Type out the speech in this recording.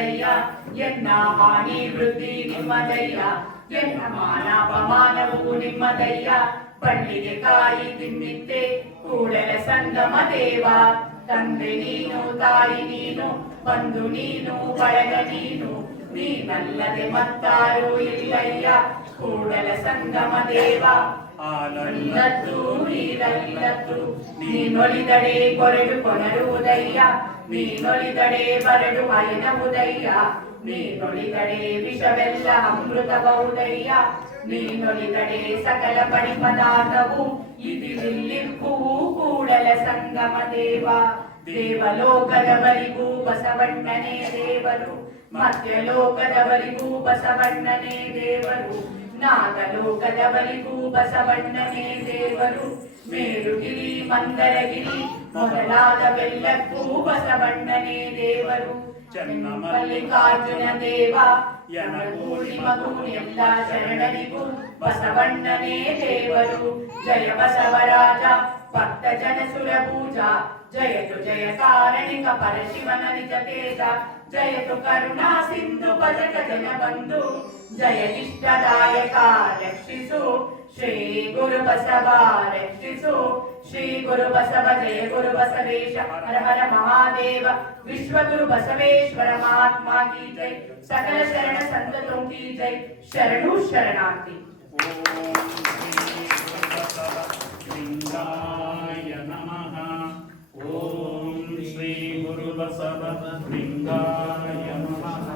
ನಿಮ್ಮದಯ್ಯ ಎನ್ನ ಹಾನಿ ವೃದ್ಧಿ ನಿಮ್ಮದಯ್ಯ ಎನ್ನ ಮಾನಾಪಮಾನವು ನಿಮ್ಮದಯ್ಯ ಬಳ್ಳಿಗೆ ಕಾಯಿ ತಿನ್ನಿದ್ದೆ ಕೂಡಲ ಸಂಗಮ ದೇವ ತಂದೆ ನೀನು ತಾಯಿ ನೀನು ಬಂಧು ನೀನು ಬಳಗ ನೀನು ನೀನಲ್ಲದೆ ಮತ್ತಾರೂ ಇಲ್ಲಯ್ಯ ಕೂಡಲ ಸಂಗಮ ದೇವ ಹಾಲಲ್ಲದ್ದು ನೀರಲ್ಲದ್ದು ನೀನೊಲಿದಡೆ ಕೊರೆದು ಕೊನರುವುದಯ್ಯ ನೀನೊಲಿದಡೆ ಬರಡು ಹಯನವುದಯ್ಯ ನೀನೊಲಿದಡೆ ವಿಷವೆಲ್ಲ ಅಮೃತಬಹುದಯ್ಯ ನೀನೊಲಿದಡೆ ಸಕಲ ಪಡಿ ಪದಾರ್ಥವು ಇದಿಲ್ಲಿರ್ಪುವು ಕೂಡಲ ಸಂಗಮ ದೇವ ದೇವಲೋಕದವರಿಗೂ ಬಸವಣ್ಣನೇ ದೇವರು ಮಧ್ಯಲೋಕದವರಿಗೂ ಬಸವಣ್ಣನೇ ದೇವರು ನಾಗಲೋಕದವರಿಗೂ ಬಸವಣ್ಣನೇ ದೇವರು ಮೇರುಗಿರಿ ಮಂದರಗಿರಿ ಮೊದಲಾದವೆಲ್ಲಕ್ಕೂ ಬಸವಣ್ಣನೇ ದೇವರು ಮಲ್ಲಿಕಾರ್ಜುನ ದೇವ ಯನಗೂಡಿ ಮಗೂಡಿ ಎಲ್ಲ ಶರಣರಿಗೂ ಬಸವಣ್ಣನೇ ದೇವರು ಜಯ ಬಸವರಾಜ ಭಕ್ತ ಜನ ಸುರ ಪೂಜಾ ಜಯತು ಜಯ ಕಾರಣಿಕ ಪರಶಿವನ ನಿಜ ತೇಜ ಜಯತು ಕರುಣಾ ಸಿಂಧು ಭಜಕ ಜನ ಬಂಧು ಜಯ ಇಷ್ಟದಾಯಕ ರಕ್ಷಿಸು ಶ್ರೀ ಗುರು ಬಸವ ರಕ್ಷಿಸು ಶ್ರೀ ಗುರು ಬಸವ ಜಯ ಗುರು ಬಸವೇಶ ಹರ ಹರ ಮಹಾದೇವ ವಿಶ್ವಗುರು ಬಸವೇಶ್ವರ ಮಹಾತ್ಮ ಕಿ ಜೈ ಸಕಲ ಶರಣ ಸಂತತೋಂ ಕಿ ಜೈ ಶರಣು ಶರಣಾರ್ಥಿ ಲಿಂಗಾಯ ನಮಃ ಓಂ ಶ್ರೀ ಗುರು ಬಸವ ಲಿಂಗಾಯ ನಮಃ